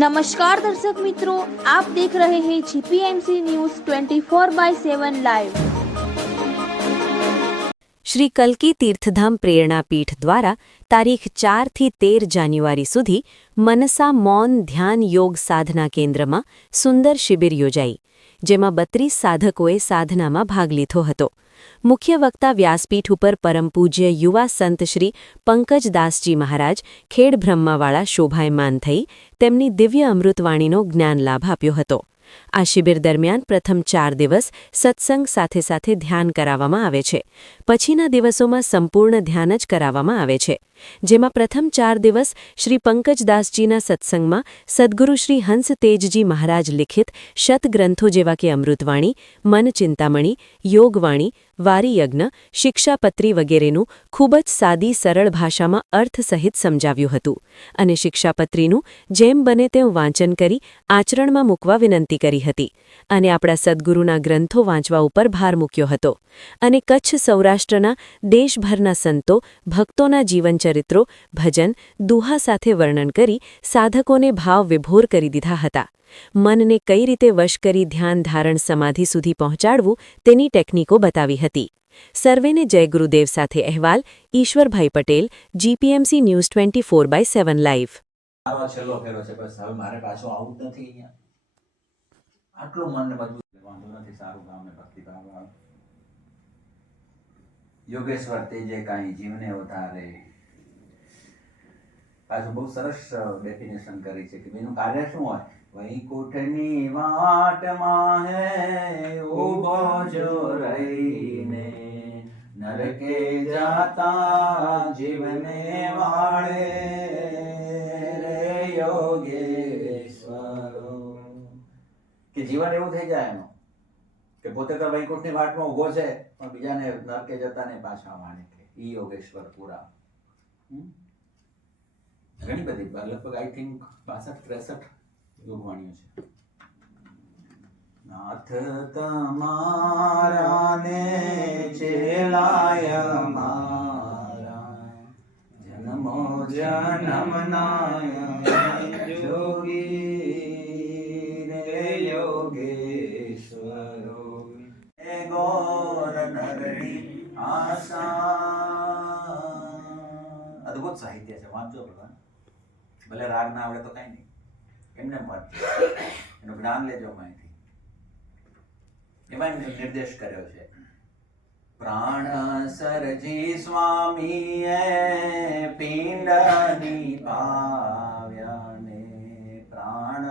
नमस्कार दर्शक मित्रों, आप देख रहे हैं जीपीएमसी न्यूज 24/7 लाइव। શ્રી કલ્કી તીર્થધામ પ્રેરણાપીઠ દ્વારા તારીખ 4 થી 13 જાન્યુઆરી સુધી મનસા મૌન ધ્યાન યોગ સાધના કેન્દ્રમાં સુંદર શિબિર યોજાઈ, જેમાં 32 સાધકોએ સાધનામાં ભાગ લીધો હતો. મુખ્ય વક્તા વ્યાસપીઠ ઉપર પરમ પૂજ્ય યુવા સંત શ્રી પંકજદાસજી મહારાજ ખેડ બ્રહ્માવાળા શોભાયમાન થઈ તેમની દિવ્ય અમૃતવાણીનો જ્ઞાન લાભ આપ્યો હતો. આ શિબિર દરમિયાન પ્રથમ 4 દિવસ સત્સંગ સાથે સાથે ધ્યાન કરાવવામાં આવે છે. પછીના દિવસોમાં સંપૂર્ણ ધ્યાન જ કરાવવામાં આવે છે, જેમાં પ્રથમ 4 દિવસ શ્રી પંકજદાસજીના સત્સંગમાં સદ્ગુરુ શ્રી હંસ તેજજી મહારાજ લિખિત શતગ્રંથો જેવા કે અમૃતવાણી, મન ચિંતામણી, યોગવાણી, વારીયજ્ઞ, શિક્ષાપત્રી વગેરેનું ખૂબ જ સાદી સરળ ભાષામાં અર્થ સહિત સમજાવ્યું હતું અને શિક્ષાપત્રીનું જેમ બને તેમ વાંચન કરી આચરણમાં મૂકવા વિનંતી કરી હતી અને આપણા સદ્ગુરુના ગ્રંથો વાંચવા ઉપર ભાર મૂક્યો હતો અને કચ્છ સૌરાષ્ટ્રના દેશભરના સંતો ભક્તોના જીવનચરિત્રો ભજન દુહા સાથે વર્ણન કરી સાધકોને ભાવ વિભોર કરી દીધા હતા. મનને કઈ રીતે વશ કરી ધ્યાન ધારણ સમાધિ સુધી પહોંચાડવું તેની ટેકનિકો બતાવી હતી. સર્વેને જય ગુરુદેવ સાથે અહેવાલ Ishwarbhai Patel, GPMC news 24/7 live. છેલ્લો ફેરો છે, બસ હવે મારે પાછો આવું જ નથી. અહીંયા આટલું મનને મજબૂત વાંધો નથી. સારું કામ ને ભક્તિ ભાવ યોગેશ્વર તેજે કાંઈ જીવને વધારે. પાછું બહુ સરસ ડેફિનેશન કરી છે કે એનું કાર્ય શું હોય. વૈકુંઠની વાટમાં હે ઉભો જો રહીને નરકે જાતા જીવને વાળે રે યોગેશ્વરો. કે જીવન એવું થઈ જાય એનું કે પોતે તો વૈકુંઠની વાટમાં ઉભો છે પણ બીજાને નરકે જતા ને પાછા વાળે કે ઈ યોગેશ્વર પૂરા. ઘણી બધી લગભગ આઈ થિંક 62-63 યોગવાણીઓ છે. નાથ તમારા ને ચેલાય મારા જન્મો જન્મ નાય જોગી રે યોગેશ્વરો હે ગોર નરણી આશા. અદ્ભુત સાહિત્ય છે, વાંચો ભગવાન. ભલે રાગ ના આવડે તો કઈ નહીં, એમને વાંચો, એનું જ્ઞાન લેજો માહિતી. એમાં નિર્દેશ કર્યો છે. પ્રાણ સરજી સ્વામીએ પિંડની પાવ્યાને પ્રાણ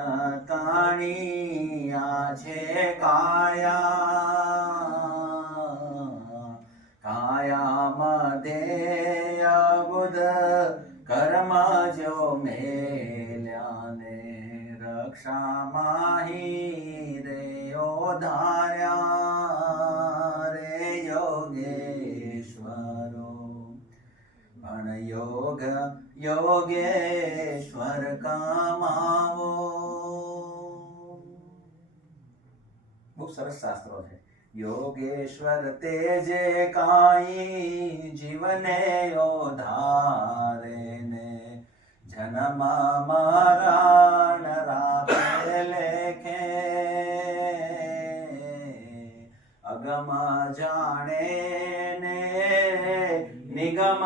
તાણિયા છે કાયા મધ્ય બુધ કર્મ જો મેલ્યાને રક્ષા માહી રે ઓધાર્યા રે યોગેશ્વરો. પણ યોગેશ્વર કમાવો. બહુ સરસ શાસ્ત્રો છે. યોગેશ્વર તેજે કાઈ જીવને ઓધારે ને જન્મ મરણ રાતે લેખે અગમ જાણે ને નિગમ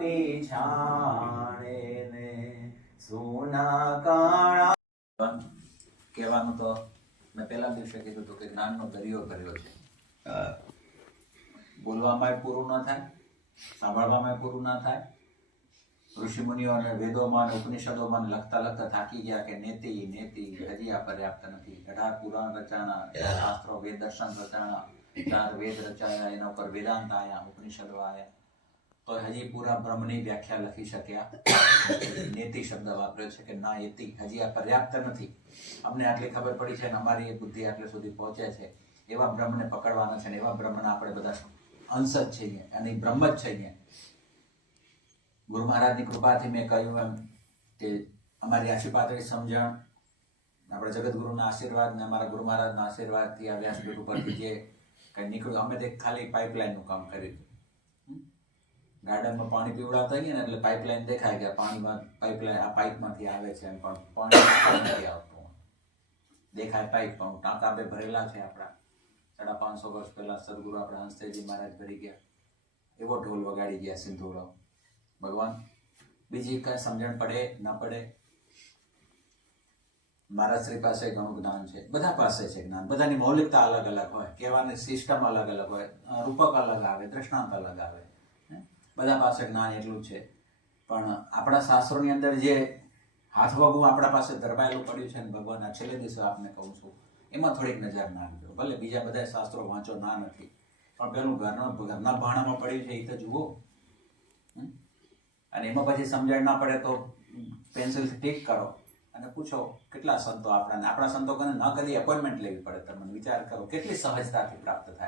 પીછાણે ને સુના કાળા. કહેવાનું તો મેં પહેલા દિવસે કીધું હતું કે જ્ઞાનનો દરિયો કર્યો છે. બોલવામાં પૂરું ન થાય, સાંભળવામાં પૂરું ના થાય. ઋષિમુનિઓ અને વેદોમાં અને ઉપનિષદોમાં લખતા થાકી ગયા કે નેતિ હજી આ પર્યાપ્ત નથી. 18 પુરાણ રચાણા, શાસ્ત્રો વેદ દર્શન રચાણા, 4 વેદ રચાયા, એના ઉપર વેદાંત આયા, ઉપનિષદો આયા, તો હજી પૂરા બ્રહ્મની વ્યાખ્યા લખી શક્યા. નેતિ શબ્દ વાપર્યો છે કે ના એતિ, હજી આ પર્યાપ્ત નથી. અમને આટલી ખબર પડી છે અને અમારી બુદ્ધિ આટલે સુધી પહોંચે છે. એવા બ્રહ્મને પકડવાના છે ને એવા બ્રહ્મના આપણે બધા અંશ જ છીએ અને બ્રહ્મ જ છીએ. ગુરુ મહારાજની કૃપાથી મેં કહ્યું એમ કે અમારી આછી પાતળી સમજણ, આપણે જગતગુરુના આશીર્વાદ ને અમારા ગુરુ મહારાજના આશીર્વાદથી આ વ્યાસપીઠ ઉપરથી જે કંઈ નીકળ્યું, અમે તે ખાલી પાઇપલાઇનનું કામ કર્યું. ગાર્ડનમાં પાણી પીવડાવતા હોઈએ ને એટલે પાઇપલાઇન દેખાય કે પાણીમાં પાઇપલાઇન આ પાઇપમાંથી આવે છે એમ, પણ પાણી નથી આવતું. દેખાય પાઇપ પણ ટાંકા બે ભરેલા છે આપણા. 550 વર્ષ પહેલા સદગુરુ આપણા હંસદેવજી મહારાજ ભરી ગયા, એવો ઢોલ વગાડી ગયા સિંધુડો. ભગવાન બીજી કઈ સમજણ પડે ન પડે, મારા શ્રી પાસે ઘણું જ્ઞાન છે, બધા પાસે છે જ્ઞાન, બધાની મૌલિકતા અલગ અલગ હોય, કહેવાની સિસ્ટમ અલગ અલગ હોય, રૂપક અલગ આવે, દ્રષ્ટાંત અલગ આવે, બધા પાસે જ્ઞાન એટલું છે. પણ આપણા શાસ્ત્રોની અંદર જે હાથવગું આપણા પાસે દરબાયેલું પડ્યું છે ને ભગવાનના છેલ્લે દિવસે આપને કહું છું, એમાં થોડીક નજર નાખજો. ભલે બીજા બધા શાસ્ત્રો વાંચો ના નથી, પણ પેલું ઘરના ભાણામાં પડ્યું છે એ તો જુઓ. અને એમાં પછી સમજણ ના પડે તો પેન્સિલથી ટીક કરો અને પૂછો કેટલા સંતો આપણા સંતો કને ન કદી એપોઇન્ટમેન્ટ લેવી પડે. તમે વિચાર કરો કેટલી સહજતાથી પ્રાપ્ત થાય.